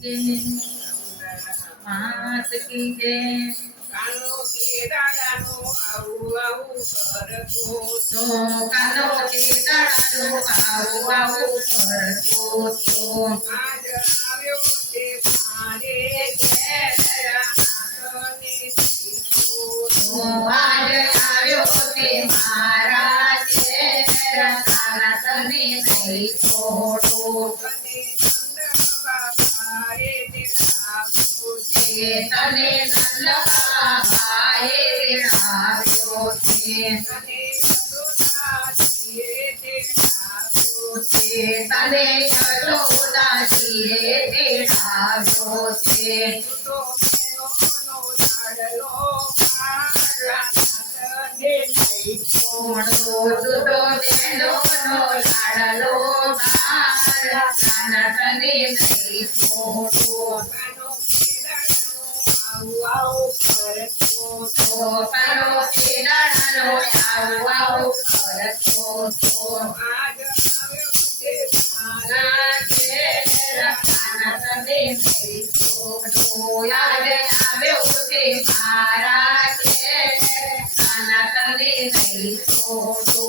मात की जय। कानो के दादानो आऊ आऊ करतो तो कानो के दादानो आऊ आऊ करतो तो। आज आव्यो ते मारे घेर आतने तो आज आव्यो ते मारा घेर आतने नहीं छोड़ो। तने नंद बाबाए तेराव्यो छे। तने यशोदाजीए तेराव्यो छे। छोड़ो दूधो देनो नो लाडलो बार तने नहीं छोड़ो। तो पारो के दादानो आऊ आऊ करतो तो। आज मारा घेर तने नहीं छोड़ो। आज आव्यो ते मारा घेर तने नहीं छोड़ो।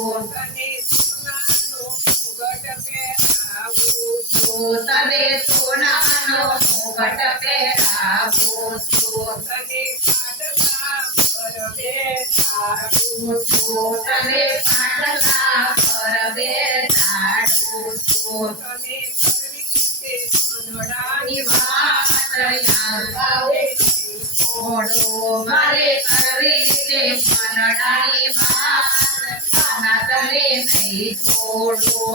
तने सोनानो मुकुट पहेरावो छो। तने पाटला पर बेसाडो छो। वात यावे छोड़ो मारे करवी ते मनडानी वात तने नहीं छोड़ो।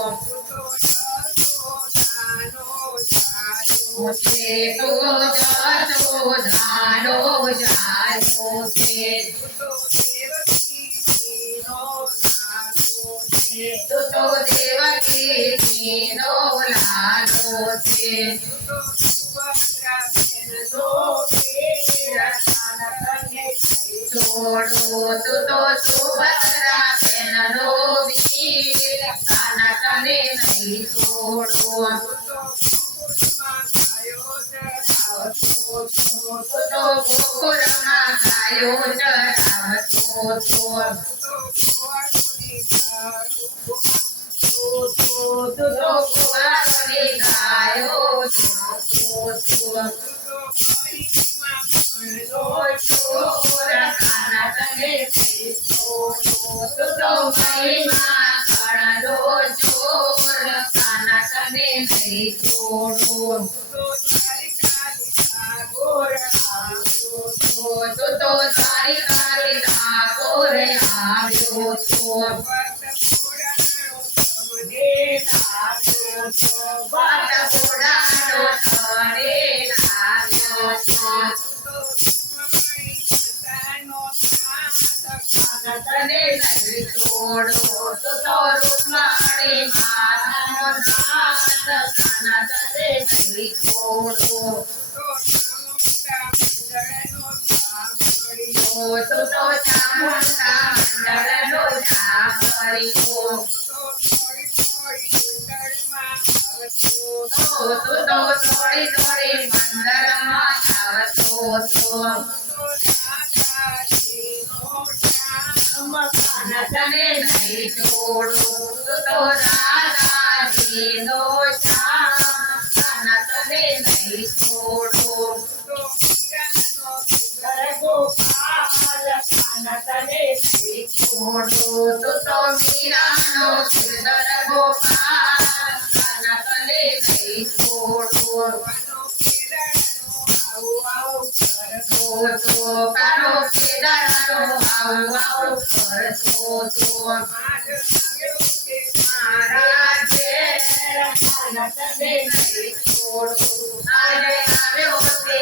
मुझे तो जानो जानो जानो से तो देवकी तीनो लालो से। छोड़ो तो सुभद्रा बहनो वीर तने नहीं छोड़ो। तो गोकुल में गायो चरावतो तो। तो गोवालोनी गायो चरावतो चोर तने नहीं छोड़ो। तो महिमा करो चोर तने नहीं छोड़ो। तो द्वारिकाधीश ठाकुर आव्यो छो। भक्त पुराणो तने आव्यो छो। तने नहीं छोड़ो। तो रुक्मिणी मातानो नाथ तने नहीं छोड़ो। तो चामुंडा मंडलनो जापरियो। तो थोड़ी थोड़ी मंडल में आवतो तो। तने नहीं छोड़ो। तो राधा जी नो श्याम तने नहीं छोड़ो। तने नहीं छोड़ो। तो मीरानो सिरदर गोपाल तने नहीं छोड़ो। तो कानो के दादानो आऊ आऊ करतो तो। मारा घेर तने नहीं छोड़ो। आज आव्यो ते